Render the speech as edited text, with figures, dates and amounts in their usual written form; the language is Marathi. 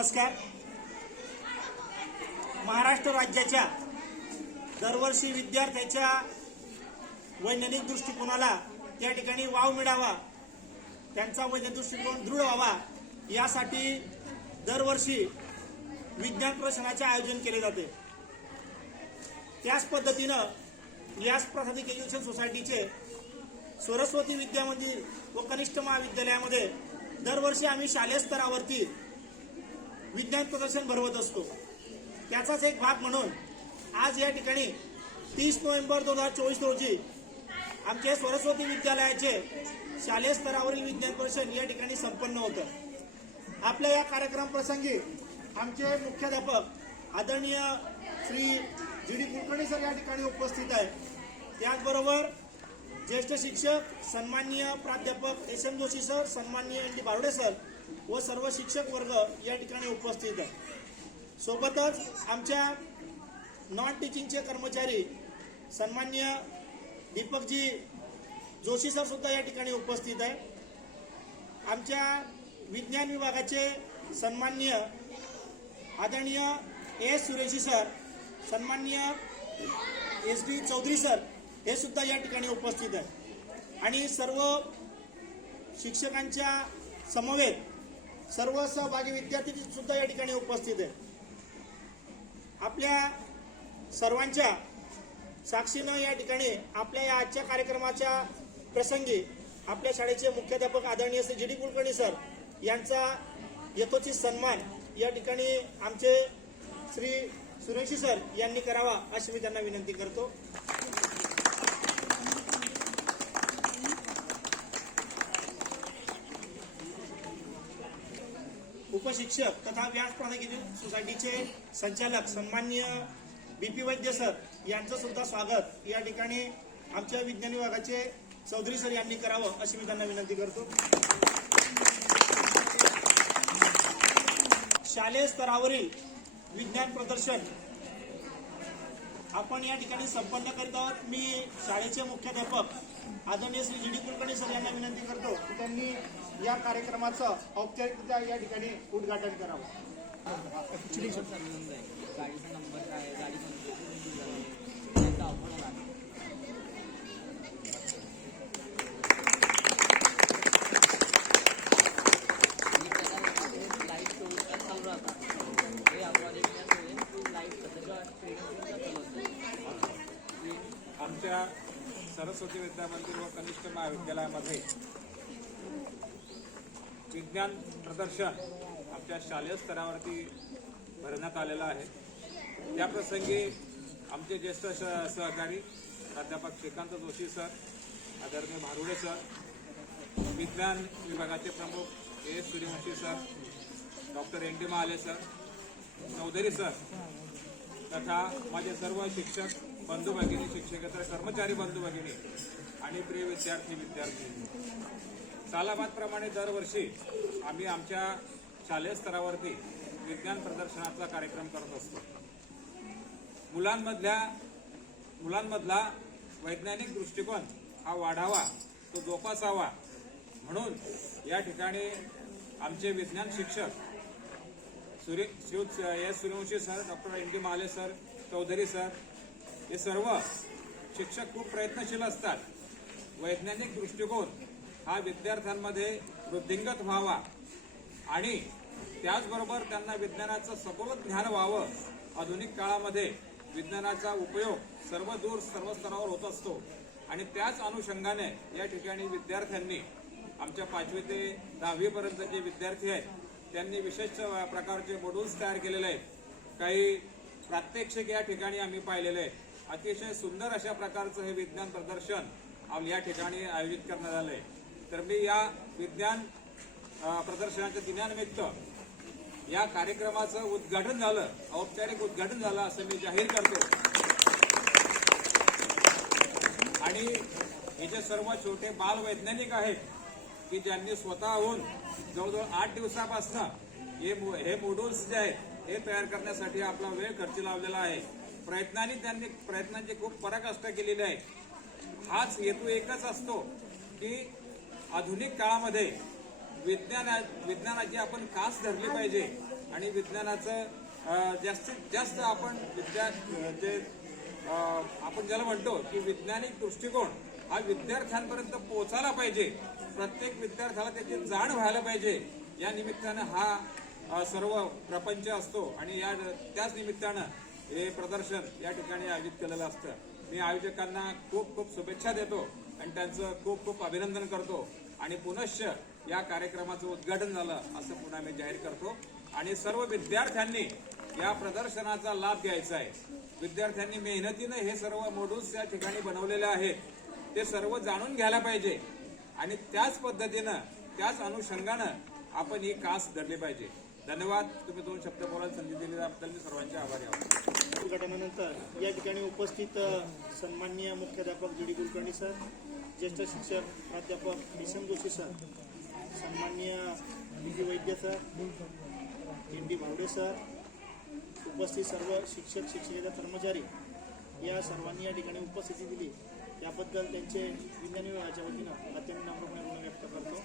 नमस्कार. महाराष्ट्र राज्याच्या दरवर्षी विद्यार्थ्यांच्या वैज्ञानिक दृष्टिकोनाला त्या ठिकाणी वाव मिळावा, त्यांचा वैज्ञानिक दृष्टिकोन दृढ व्हावा यासाठी दरवर्षी विज्ञान प्रदर्शनाचे आयोजन केले जाते. त्याच पद्धतीनं याच प्राथमिक एज्युकेशन सोसायटीचे सरस्वती विद्या मंदिर व कनिष्ठ महाविद्यालयामध्ये दरवर्षी आम्ही शालेय स्तरावरती विज्ञान प्रदर्शन भरवत असतो. त्याचाच एक भाग म्हणून आज या ठिकाणी 30 नोव्हेंबर 2024 रोजी आमचे सरस्वती विद्यालयाचे शालेय स्तरावरील विज्ञान प्रदर्शन या ठिकाणी संपन्न होतं. आपल्या या कार्यक्रम प्रसंगी आमचे मुख्याध्यापक आदरणीय श्री जी.डी. कुलकर्णी सर या ठिकाणी उपस्थित आहे. त्याचबरोबर ज्येष्ठ शिक्षक सन्माननीय प्राध्यापक एस.एम. जोशी सर, सन्माननीय एन.डी. बारोडे सर व सर्व शिक्षक वर्ग या ठिकाणी उपस्थित आहे. सोबतच आमच्या नॉन टीचिंगचे कर्मचारी सन्माननीय दीपकजी जोशी सर सुद्धा या ठिकाणी उपस्थित आहे. आमच्या विज्ञान विभागाचे सन्माननीय आदरणीय एस. सुरेशी सर, सन्माननीय एस.डी. चौधरी सर हे सुद्धा या ठिकाणी उपस्थित आहे. आणि सर्व शिक्षकांच्या समवेत सर्व सहभागी विद्यार्थी सुद्धा या ठिकाणी उपस्थित आहे. आपल्या सर्वांच्या साक्षीनं या ठिकाणी आपल्या या आजच्या कार्यक्रमाच्या प्रसंगी आपल्या शाळेचे मुख्याध्यापक आदरणीय श्री जी.डी. कुलकर्णी सर यांचा यथोचित सन्मान या ठिकाणी आमचे श्री सुरेशी सर यांनी करावा अशी मी त्यांना विनंती करतो. उपशिक्षक तथा व्यास प्राथमिक सोसायटीचे संचालक सन्माननीय बी.पी. वैद्य सर यांचं सुद्धा स्वागत या ठिकाणी आमच्या विज्ञान विभागाचे चौधरी सर यांनी करावं अशी मी त्यांना विनंती करतो. शालेय स्तरावरील विज्ञान प्रदर्शन आपण या ठिकाणी संपन्न करीत आहोत. मी शाळेचे मुख्याध्यापक आदरणीय श्री जी.डी. कुलकर्णी सर यांना विनंती करतो की त्यांनी या कार्यक्रमाचं औपचारिकरित्या या ठिकाणी उद्घाटन करावं. आमच्या सरस्वती विद्या मंदिर व कनिष्ठ महाविद्यालयामध्ये विज्ञान प्रदर्शन आमच्या शालेय स्तरावरती भरण्यात आलेलं आहे. त्या प्रसंगी आमचे ज्येष्ठ सहकारी प्राध्यापक श्रीकांत जोशी सर, आदरणीय भारुडे सर, विज्ञान विभागाचे प्रमुख S. Suryavanshi sir, doctor N D. Mahale sir, Chaudhari sir तथा माझे सर्व शिक्षक बंधू भगिनी, शिक्षकेतर कर्मचारी बंधू भगिनी आणि प्रिय विद्यार्थी सालाबादप्रमाणे दरवर्षी आम्ही आमच्या शालेय स्तरावरती विज्ञान प्रदर्शनाचा कार्यक्रम करत असतो. मुलांमधला वैज्ञानिक दृष्टिकोन हा वाढावा, तो जोपासावा म्हणून या ठिकाणी आमचे विज्ञान शिक्षक S. Suryavanshi sir, doctor N D. Mahale sir, Chaudhari sir हे सर्व शिक्षक खूप प्रयत्नशील असतात. वैज्ञानिक दृष्टिकोन हा विद्यार्थ्यांमध्ये वृद्धिंगत व्हावा आणि त्याचबरोबर त्यांना विज्ञानाचं सखोल ज्ञान व्हावं. आधुनिक काळामध्ये विज्ञानाचा उपयोग सर्व स्तरावर होत असतो आणि त्याच अनुषंगाने या ठिकाणी विद्यार्थ्यांनी आमच्या 5वी ते 10वी पर्यंतचे विद्यार्थी आहेत त्यांनी विशेष प्रकारचे मॉड्यूल्स तयार केलेले आहेत. काही प्रात्यक्षिक या ठिकाणी आम्ही पाहिलेले आहेत. अतिशय सुंदर अशा प्रकारचं हे विज्ञान प्रदर्शन या ठिकाणी आयोजित करण्यात आलं आहे. तर मी या विज्ञान प्रदर्शनाच्या दिनानिमित्त या कार्यक्रमाचं उद्घाटन झालं, औपचारिक उद्घाटन झालं असं मी जाहीर करतो. आणि हे जे सर्व छोटे बालवैज्ञानिक आहेत की ज्यांनी स्वतःहून जवळजवळ 8 दिवसापासून हे मॉड्यूल्स जे आहेत हे तयार करण्यासाठी आपला वेळ खर्ची लावलेला आहे. त्यांनी प्रयत्नांची खूप पराकाष्ठा केलेली आहे. हाच हेतू एकच असतो की आधुनिक काळामध्ये विज्ञानाची आपण कास धरली पाहिजे आणि विज्ञानाचं जास्तीत जास्त आपण आपण ज्याला म्हणतो की वैज्ञानिक दृष्टिकोन हा विद्यार्थ्यांपर्यंत पोहोचायला पाहिजे, प्रत्येक विद्यार्थ्याला त्याची जाण व्हायला पाहिजे. या निमित्तानं हा सर्व प्रपंच असतो आणि त्याच निमित्तानं हे प्रदर्शन या ठिकाणी आयोजित केलेलं असतं. मी आयोजकांना खूप खूप शुभेच्छा देतो आणि त्यांचं खूप खूप अभिनंदन करतो आणि पुनश्च या कार्यक्रमाचं उद्घाटन झालं असं पुन्हा मी जाहीर करतो. आणि सर्व विद्यार्थ्यांनी या प्रदर्शनाचा लाभ घ्यायचा आहे. विद्यार्थ्यांनी मेहनतीनं हे सर्व मॉड्यूल्स या ठिकाणी बनवलेले आहेत, ते सर्व जाणून घ्यायला पाहिजे आणि त्याच पद्धतीनं त्याच अनुषंगानं आपण ही कास धरली पाहिजे. धन्यवाद. तुम्ही 2 शब्द बोलायला संधी दिल्याबद्दल मी सर्वांचे आभारी आहोत. उद्घाटनानंतर या ठिकाणी उपस्थित सन्माननीय मुख्याध्यापक जी डी कुलकर्णी सर, ज्येष्ठ शिक्षक प्राध्यापक निशम जोशी सर, सन्माननीय बी वैद्य सर, डी भावडे सर, उपस्थित सर्व शिक्षक शिक्षकेतर कर्मचारी या सर्वांनी या ठिकाणी उपस्थिती दिली याबद्दल त्यांचे विज्ञान विभागाच्या वतीनं अत्यंत नम्रपणे ऋण व्यक्त करतो.